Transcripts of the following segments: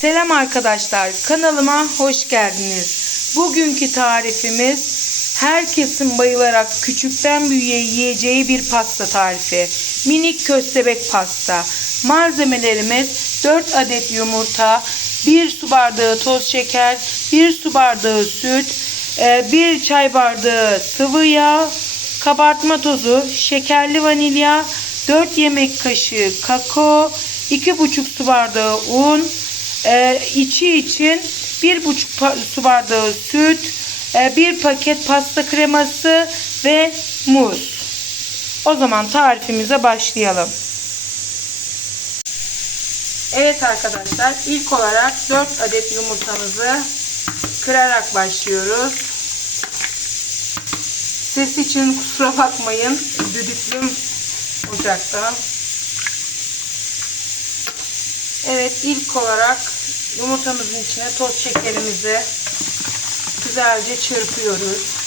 Selam arkadaşlar, kanalıma hoş geldiniz. Bugünkü tarifimiz herkesin bayılarak küçükten büyüğe yiyeceği bir pasta tarifi. Minik köstebek pasta. Malzemelerimiz 4 adet yumurta, 1 su bardağı toz şeker, 1 su bardağı süt, 1 çay bardağı sıvı yağ, kabartma tozu, şekerli vanilya, 4 yemek kaşığı kakao, 2,5 su bardağı un, e, içi için 1,5 su bardağı süt, e, 1 paket pasta kreması ve muz. O zaman tarifimize başlayalım. Evet arkadaşlar ilk olarak 4 adet yumurtamızı kırarak başlıyoruz. Ses için kusura bakmayın. Düdüklüm ocakta. Evet ilk olarak yumurtamızın içine toz şekerimizi güzelce çırpıyoruz.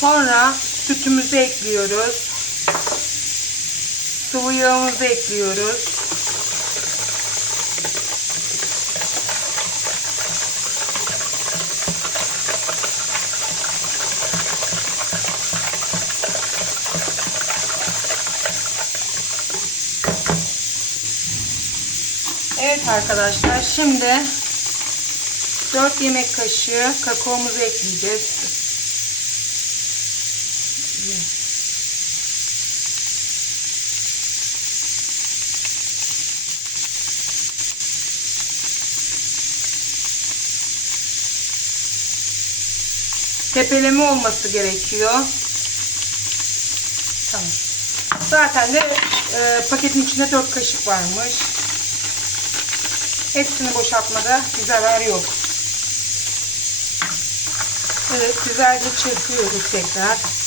Sonra sütümüzü ekliyoruz. Sıvı yağımızı ekliyoruz. Evet arkadaşlar şimdi 4 yemek kaşığı kakaomuzu ekleyeceğiz. Tepeleme olması gerekiyor. Tamam. Zaten de e, paketin içinde 4 kaşık varmış. Hepsini boşaltmada bir zarar yok. Evet güzelce çırpıyoruz tekrar.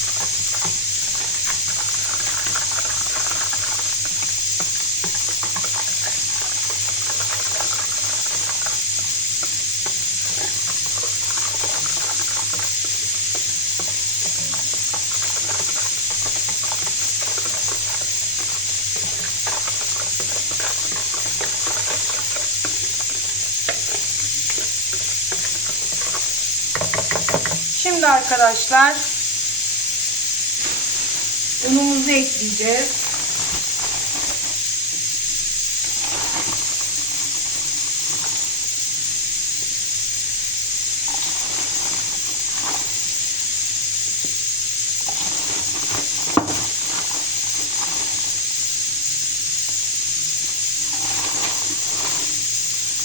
Şimdi arkadaşlar unumuzu ekleyeceğiz.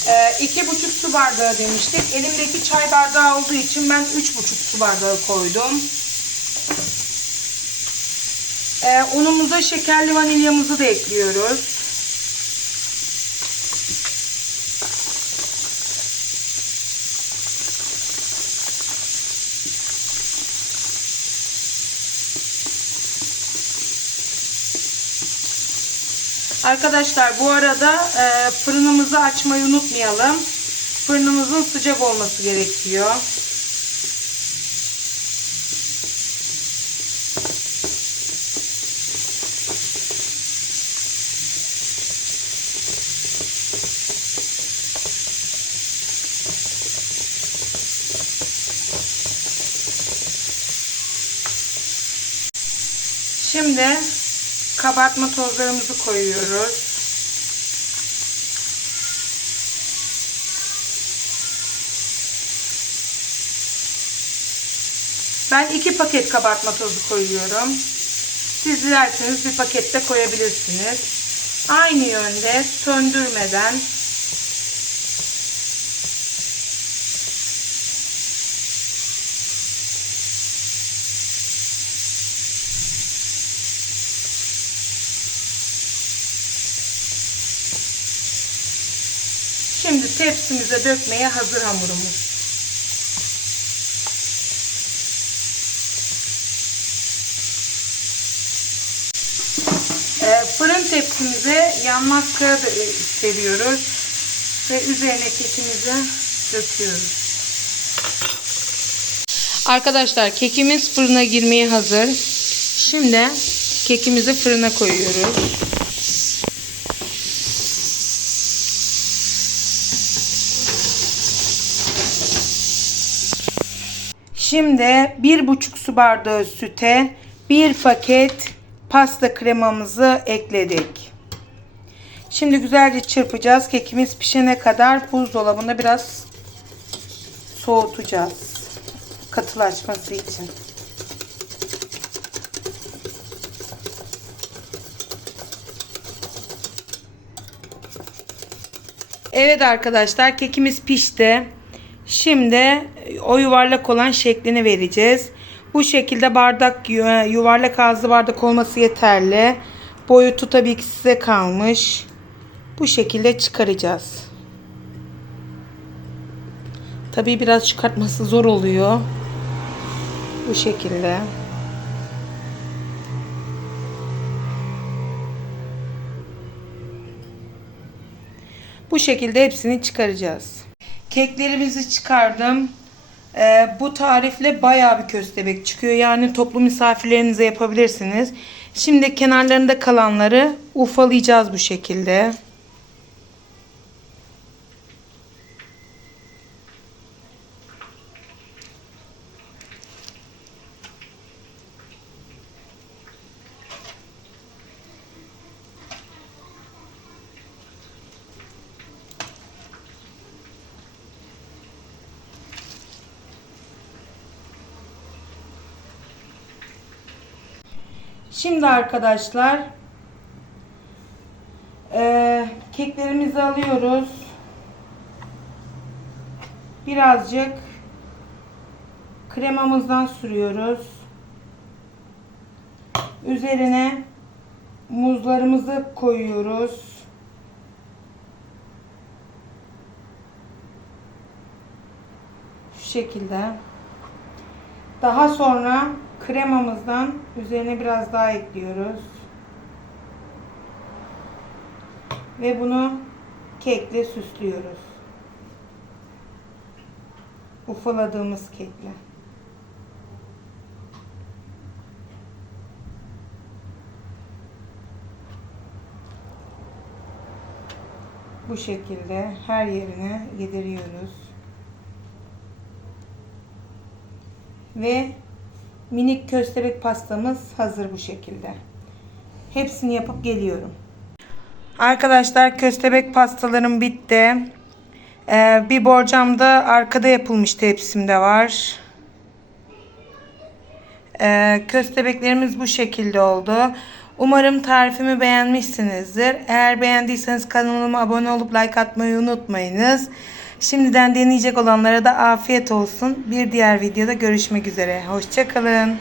Ee, iki buçuk su bardağı demiştik. Elimdeki çay bardağı olduğu için ben üç buçuk su bardağı koydum. Ee, unumuza şekerli vanilyamızı da ekliyoruz. Arkadaşlar bu arada e, fırınımızı açmayı unutmayalım. Fırınımızın sıcak olması gerekiyor. Şimdi kabartma tozlarımızı koyuyoruz. Ben iki paket kabartma tozu koyuyorum. Siz dilerseniz bir pakette koyabilirsiniz. Aynı yönde söndürmeden Şimdi tepsimize dökmeye hazır hamurumuz. Ee, fırın tepsimize yanmaz kağıt e, seriyoruz ve üzerine kekimizi döküyoruz. Arkadaşlar kekimiz fırına girmeye hazır. Şimdi kekimizi fırına koyuyoruz. Şimdi bir buçuk su bardağı süte bir paket pasta kremamızı ekledik. Şimdi güzelce çırpacağız. Kekimiz pişene kadar buzdolabında biraz soğutacağız. Katılaşması için. Evet arkadaşlar kekimiz pişti. Şimdi o yuvarlak olan şeklini vereceğiz. Bu şekilde bardak yuvarlak ağızlı bardak olması yeterli. Boyutu tabii ki size kalmış. Bu şekilde çıkaracağız. Tabii biraz çıkartması zor oluyor. Bu şekilde. Bu şekilde hepsini çıkaracağız. Keklerimizi çıkardım. Ee, bu tarifle bayağı bir köstebek çıkıyor. Yani toplu misafirlerinize yapabilirsiniz. Şimdi kenarlarında kalanları ufalayacağız bu şekilde. Şimdi arkadaşlar e, keklerimizi alıyoruz. Birazcık kremamızdan sürüyoruz. Üzerine muzlarımızı koyuyoruz. Şu şekilde. Daha sonra kremamızdan üzerine biraz daha ekliyoruz. Ve bunu kekle süslüyoruz. Ufaladığımız kekle. Bu şekilde her yerine yediriyoruz. Ve minik köstebek pastamız hazır bu şekilde. Hepsini yapıp geliyorum. Arkadaşlar köstebek pastalarım bitti. Ee, bir borcam da arkada yapılmış tepsimde var. Ee, köstebeklerimiz bu şekilde oldu. Umarım tarifimi beğenmişsinizdir. Eğer beğendiyseniz kanalıma abone olup like atmayı unutmayınız. Şimdiden deneyecek olanlara da afiyet olsun. Bir diğer videoda görüşmek üzere. Hoşçakalın.